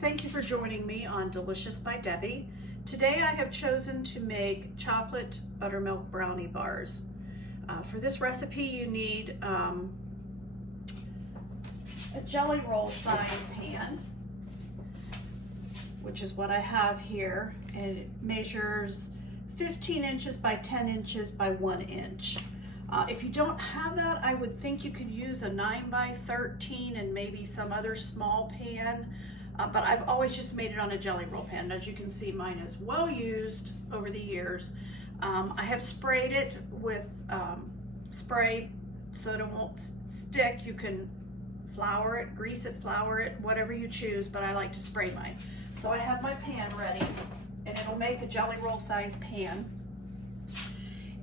Thank you for joining me on Delicious by Debbie. Today I have chosen to make chocolate buttermilk brownie bars. For this recipe you need a jelly roll size pan, which is what I have here, and it measures 15 inches by 10 inches by 1 inch. If you don't have that, I would think you could use a 9 by 13 and maybe some other small pan. But I've always just made it on a jelly roll pan. As you can see, mine is well used over the years. I have sprayed it with spray so it won't stick. You can flour it, grease it, flour it, whatever you choose, but I like to spray mine. So I have my pan ready, and it'll make a jelly roll size pan.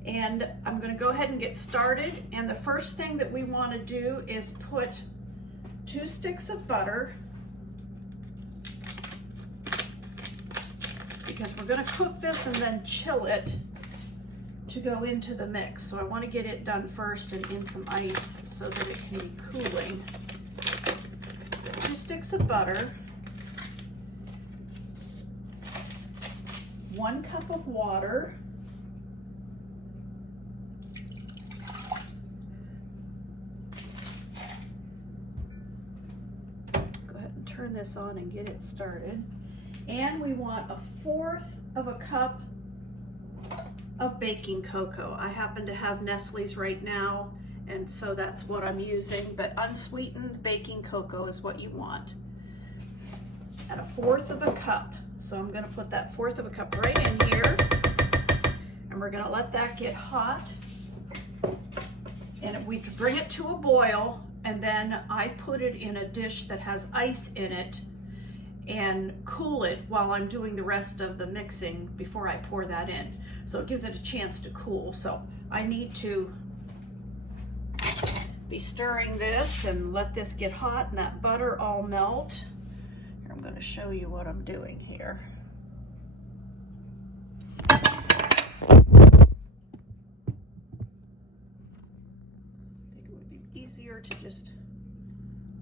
And I'm gonna go ahead and get started. And the first thing that we wanna do is put 2 sticks of butter, because we're going to cook this and then chill it to go into the mix. So I want to get it done first and in some ice so that it can be cooling. 2 sticks of butter, 1 cup of water, go ahead and turn this on and get it started. And we want 1/4 of a cup of baking cocoa. I happen to have Nestle's right now, and so that's what I'm using, but unsweetened baking cocoa is what you want. At 1/4 of a cup. So I'm gonna put that 1/4 of a cup right in here, and we're gonna let that get hot. And we bring it to a boil, and then I put it in a dish that has ice in it and cool it while I'm doing the rest of the mixing before I pour that in. So it gives it a chance to cool. So I need to be stirring this and let this get hot and that butter all melt. Here, I'm gonna show you what I'm doing here. I think it would be easier to just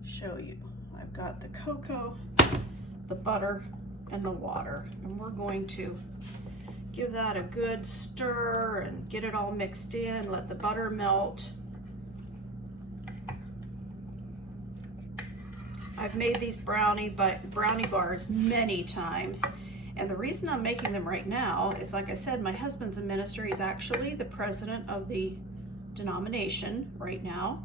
show you. I've got the cocoa, the butter, and the water, and we're going to give that a good stir and get it all mixed in, let the butter melt. I've made these brownie bars many times, and the reason I'm making them right now is, like I said, my husband's a minister. He's actually the president of the denomination right now,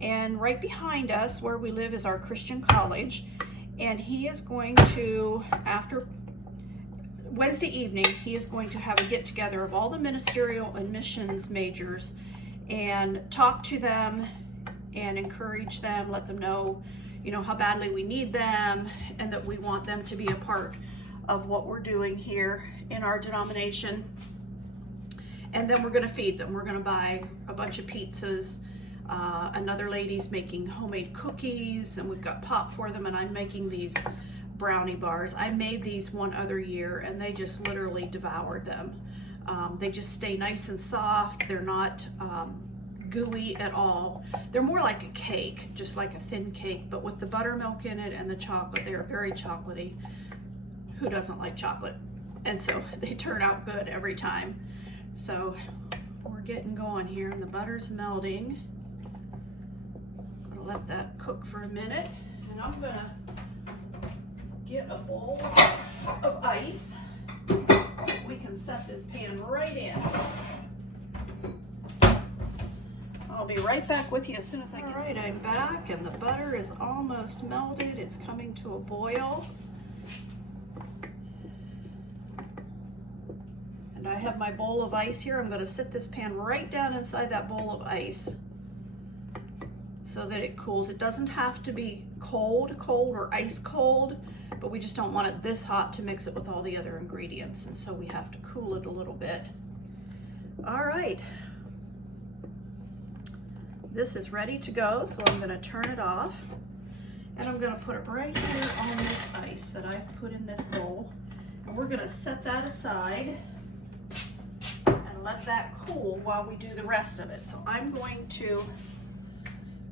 and right behind us where we live is our Christian college. And he is going to, after Wednesday evening, he is going to have a get together of all the ministerial and missions majors and talk to them and encourage them, let them know, you know, how badly we need them and that we want them to be a part of what we're doing here in our denomination. And then we're going to feed them. We're going to buy a bunch of pizzas. Another lady's making homemade cookies, and we've got pop for them, and I'm making these brownie bars. I made these one other year, and they just literally devoured them. They just stay nice and soft. They're not gooey at all. They're more like a cake, just like a thin cake, but with the buttermilk in it and the chocolate, they are very chocolatey. Who doesn't like chocolate? And so they turn out good every time. So we're getting going here, and the butter's melting. Let that cook for a minute, and I'm gonna get a bowl of ice. We can set this pan right in. I'll be right back with you as soon as I get. All right, I'm back, and the butter is almost melted. It's coming to a boil. And I have my bowl of ice here. I'm gonna sit this pan right down inside that bowl of ice so that it cools. It doesn't have to be cold or ice cold, but we just don't want it this hot to mix it with all the other ingredients, and so we have to cool it a little bit. All right, this is ready to go, so I'm gonna turn it off, and I'm gonna put it right here on this ice that I've put in this bowl, and we're gonna set that aside and let that cool while we do the rest of it. So I'm going to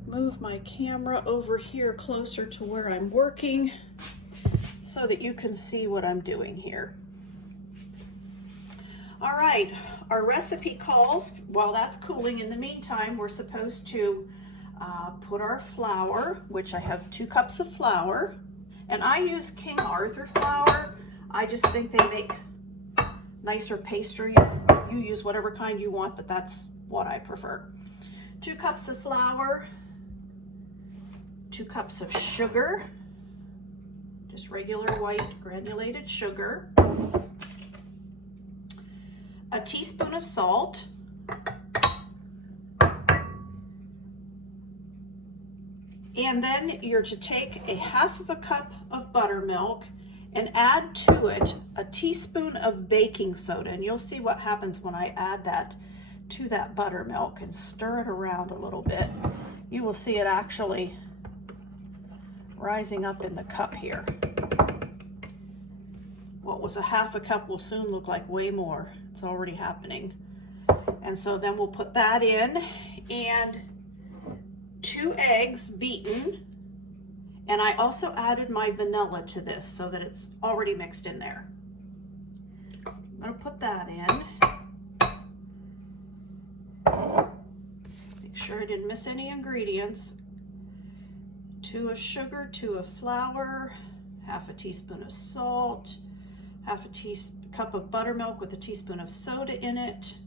move my camera over here closer to where I'm working so that you can see what I'm doing here. All right, our recipe calls, while that's cooling, in the meantime, we're supposed to put our flour, which I have 2 cups of flour, and I use King Arthur flour. I just think they make nicer pastries. You use whatever kind you want, but that's what I prefer. 2 cups of flour, 2 cups of sugar, just regular white granulated sugar, a teaspoon of salt, and then you're to take a 1/2 cup of buttermilk and add to it a teaspoon of baking soda. And you'll see what happens when I add that to that buttermilk and stir it around a little bit. You will see it actually rising up in the cup here. What was a 1/2 cup will soon look like way more. It's already happening. And so then we'll put that in, and 2 eggs beaten. And I also added my vanilla to this so that it's already mixed in there. So I'm gonna put that in. Make sure I didn't miss any ingredients. 2 of sugar, 2 of flour, 1/2 teaspoon of salt, 1/2 cup of buttermilk with a teaspoon of soda in it,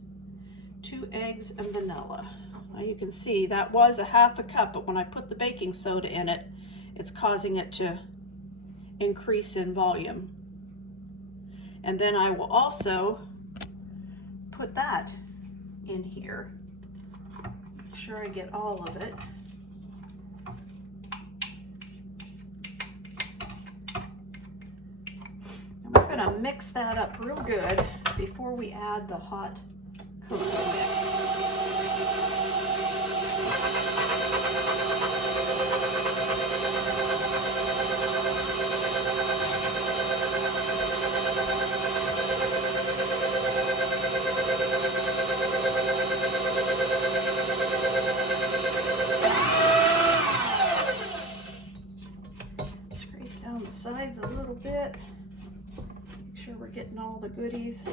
2 eggs and vanilla. Now you can see that was a 1/2 cup, but when I put the baking soda in it, it's causing it to increase in volume. And then I will also put that in here. Make sure I get all of it. And we're gonna mix that up real good before we add the hot cocoa mix. Scrape down the sides a little bit. Make sure we're getting all the goodies.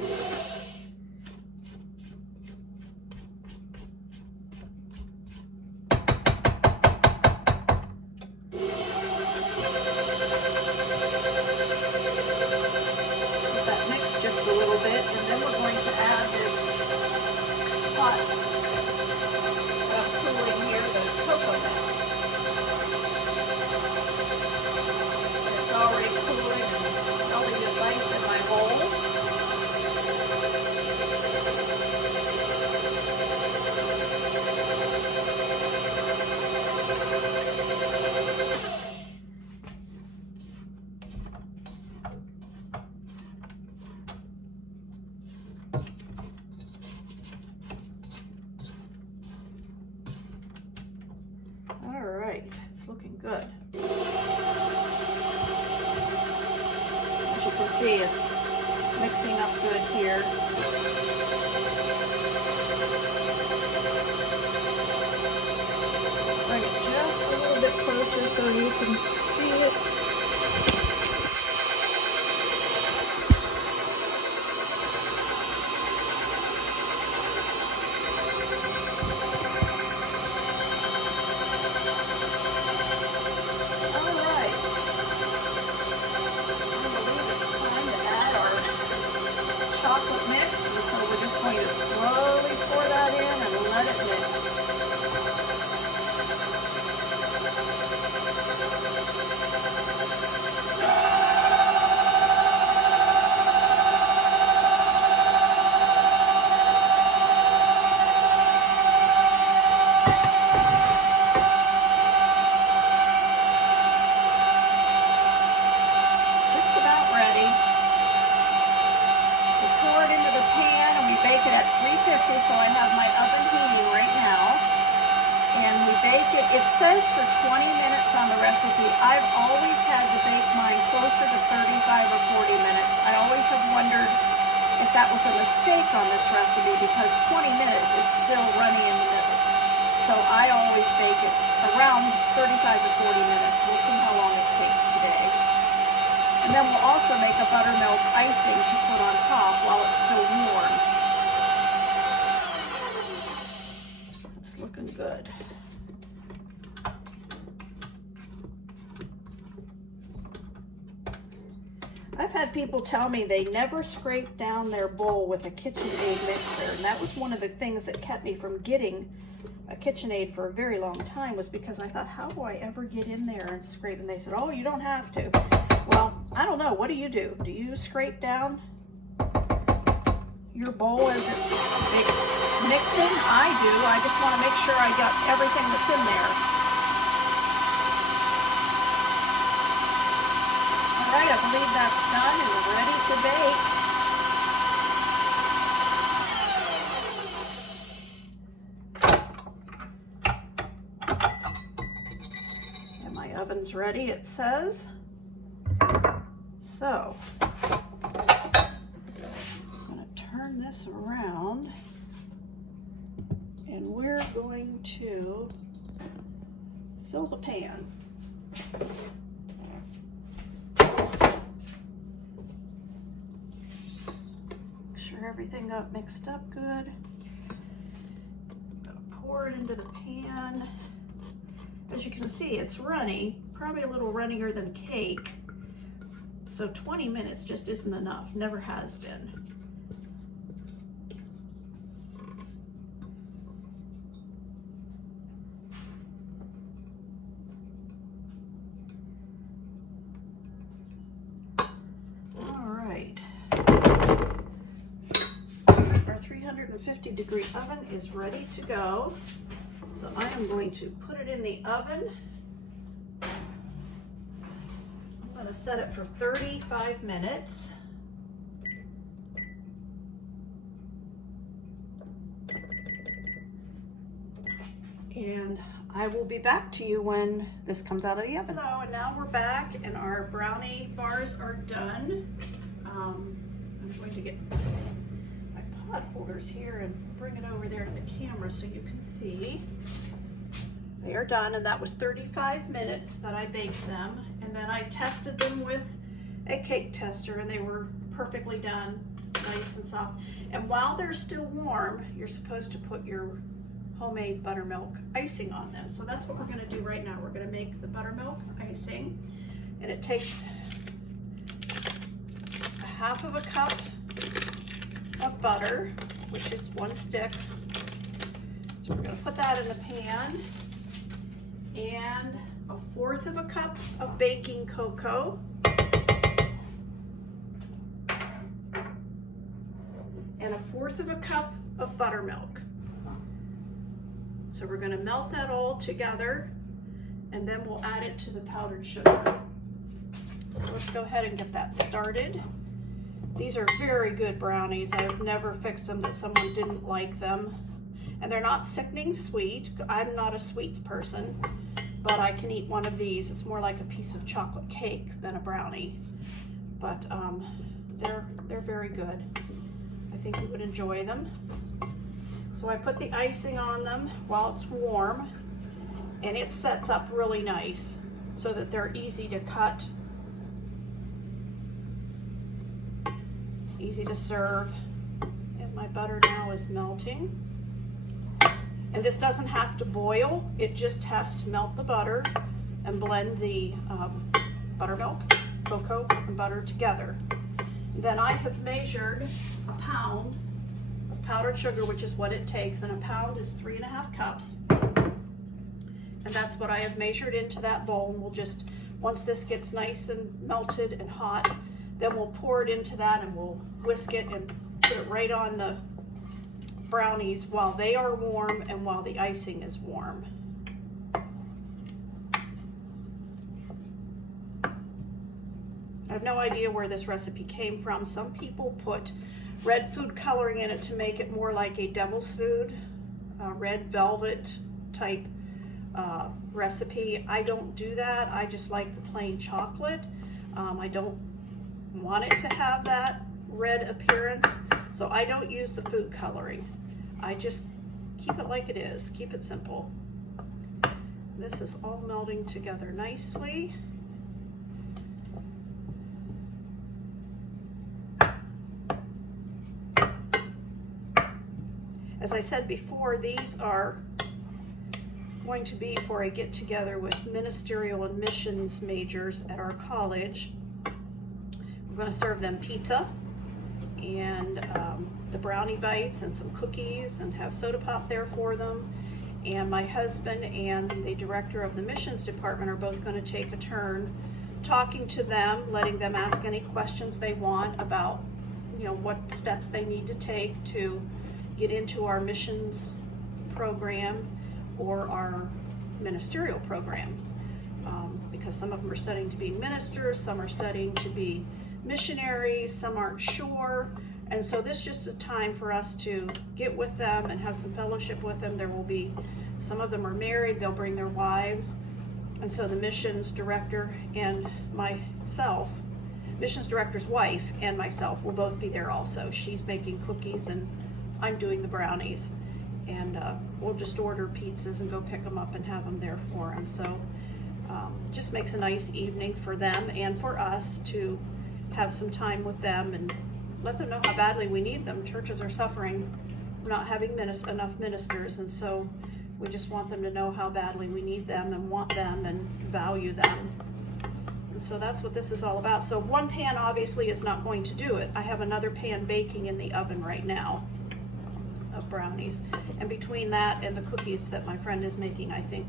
All right, it's looking good. As you can see, it's mixing up good here. Bring it just a little bit closer so you can see it. So I have my oven heating right now, and we bake it. It says for 20 minutes on the recipe. I've always had to bake mine closer to 35 or 40 minutes. I always have wondered if that was a mistake on this recipe because 20 minutes is still running in the middle. So I always bake it around 35 to 40 minutes. We'll see how long it takes today. And then we'll also make a buttermilk icing to put on top while it's still warm. It's looking good. I've had people tell me they never scrape down their bowl with a KitchenAid mixer, and that was one of the things that kept me from getting a KitchenAid for a very long time, was because I thought, how do I ever get in there and scrape? And they said, oh, you don't have to. Well, I don't know. What do? Do you scrape down your bowl as it's mixing? I do. I just want to make sure I got everything that's in there. All right, I believe that's done and ready to bake. And my oven's ready, it says. So, I'm going to turn this around, and we're going to fill the pan. Make sure everything got mixed up good. I'm going to pour it into the pan. As you can see, it's runny, probably a little runnier than cake. So 20 minutes just isn't enough, never has been. All right. Our 350-degree oven is ready to go. So I am going to put it in the oven. I'm going to set it for 35 minutes. And I will be back to you when this comes out of the oven. Hello, and now we're back and our brownie bars are done. I'm going to get my pot holders here and bring it over there to the camera so you can see. They are done, and that was 35 minutes that I baked them. And then I tested them with a cake tester, and they were perfectly done, nice and soft. And while they're still warm, you're supposed to put your homemade buttermilk icing on them. So that's what we're going to do right now. We're going to make the buttermilk icing, and it takes a half of a cup of butter, which is 1 stick. So we're going to put that in the pan, and 1/4 of a cup of baking cocoa, and 1/4 of a cup of buttermilk. So we're going to melt that all together, and then we'll add it to the powdered sugar. So let's go ahead and get that started. These are very good brownies. I've never fixed them that someone didn't like them. And they're not sickening sweet. I'm not a sweets person, but I can eat one of these. It's more like a piece of chocolate cake than a brownie. But they're very good. I think you would enjoy them. So I put the icing on them while it's warm, and it sets up really nice so that they're easy to cut, easy to serve. And my butter now is melting. And this doesn't have to boil, it just has to melt the butter and blend the buttermilk, cocoa, and butter together. And then I have measured a pound of powdered sugar, which is what it takes, and a pound is 3½ cups. And that's what I have measured into that bowl. And we'll just, once this gets nice and melted and hot, then we'll pour it into that and we'll whisk it and put it right on the brownies while they are warm and while the icing is warm. I have no idea where this recipe came from. Some people put red food coloring in it to make it more like a devil's food, red velvet type recipe. I don't do that. I just like the plain chocolate. I don't want it to have that red appearance, so I don't use the food coloring. I just keep it like it is, keep it simple. This is all melting together nicely. As I said before, these are going to be for a get-together with ministerial and missions majors at our college. We're going to serve them pizza and the brownie bites and some cookies and have soda pop there for them. And my husband and the director of the missions department are both going to take a turn talking to them, letting them ask any questions they want about, you know, what steps they need to take to get into our missions program or our ministerial program, because some of them are studying to be ministers, some are studying to be missionaries, some aren't sure, and so this is just a time for us to get with them and have some fellowship with them. There will be, some of them are married, they'll bring their wives, and so the missions director and myself, missions director's wife and myself will both be there also. She's making cookies and I'm doing the brownies. And we'll just order pizzas and go pick them up and have them there for them. So just makes a nice evening for them and for us to have some time with them and let them know how badly we need them. Churches are suffering from not having enough ministers, and so we just want them to know how badly we need them and want them and value them. And so that's what this is all about. So one pan obviously is not going to do it. I have another pan baking in the oven right now of brownies, and between that and the cookies that my friend is making, I think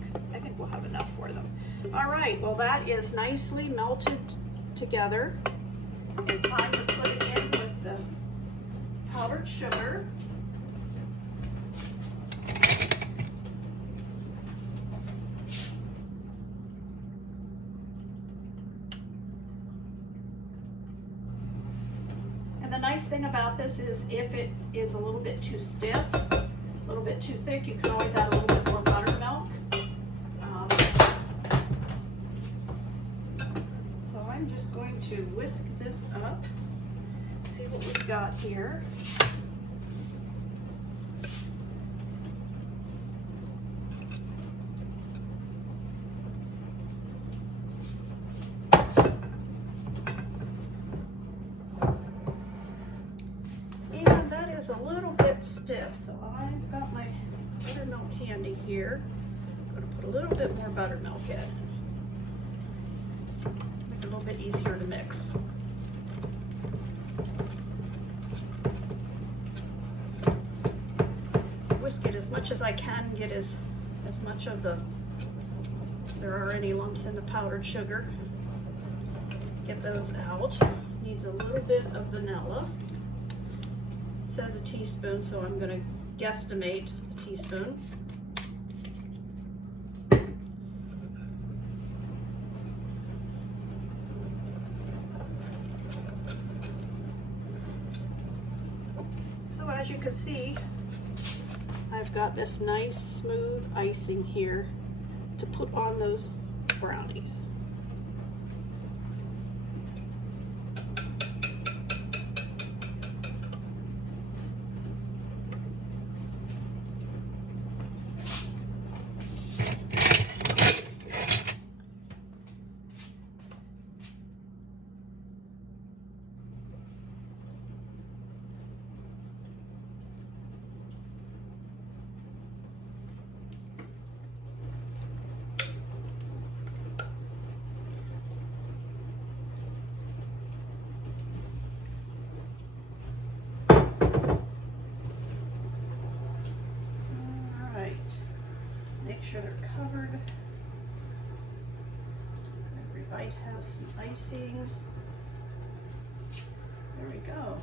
we'll have enough for them. All right, well, that is nicely melted together, and time to put it in with the powdered sugar. And the nice thing about this is if it is a little bit too stiff, a little bit too thick, you can always add a little bit more buttermilk. So I'm just going to whisk this up, see what we've got here. A little bit stiff, so I've got my buttermilk candy here. I'm going to put a little bit more buttermilk in. Make it a little bit easier to mix. Whisk it as much as I can, get as much of the, if there are any lumps in the powdered sugar, get those out. Needs a little bit of vanilla. Says a teaspoon, so I'm going to guesstimate a teaspoon. So as you can see, I've got this nice smooth icing here to put on those brownies. Make sure they're covered. Every bite has some icing. There we go.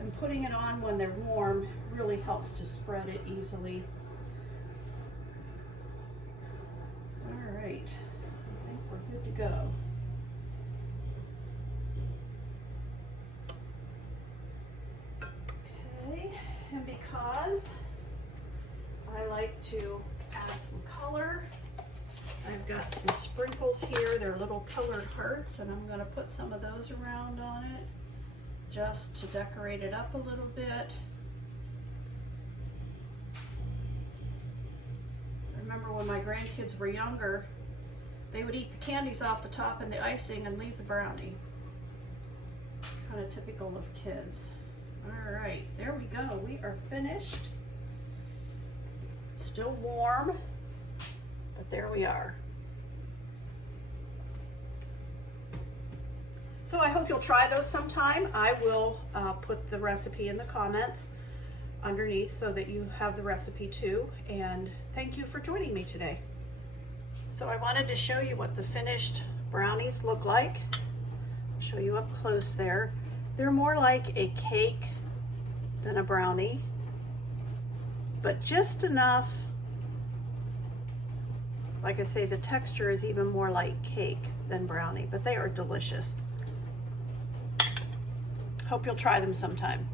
And putting it on when they're warm really helps to spread it easily. All right, I think we're good to go. Okay, and because I like to add some color, I've got some sprinkles here. They're little colored hearts, and I'm going to put some of those around on it just to decorate it up a little bit. I remember when my grandkids were younger, they would eat the candies off the top and the icing and leave the brownie. Kind of typical of kids. All right, there we go. We are finished. Still warm, but there we are. So I hope you'll try those sometime. I will put the recipe in the comments underneath so that you have the recipe too. And thank you for joining me today. So I wanted to show you what the finished brownies look like. I'll show you up close there. They're more like a cake than a brownie, but just enough. Like I say, the texture is even more like cake than brownie, but they are delicious. Hope you'll try them sometime.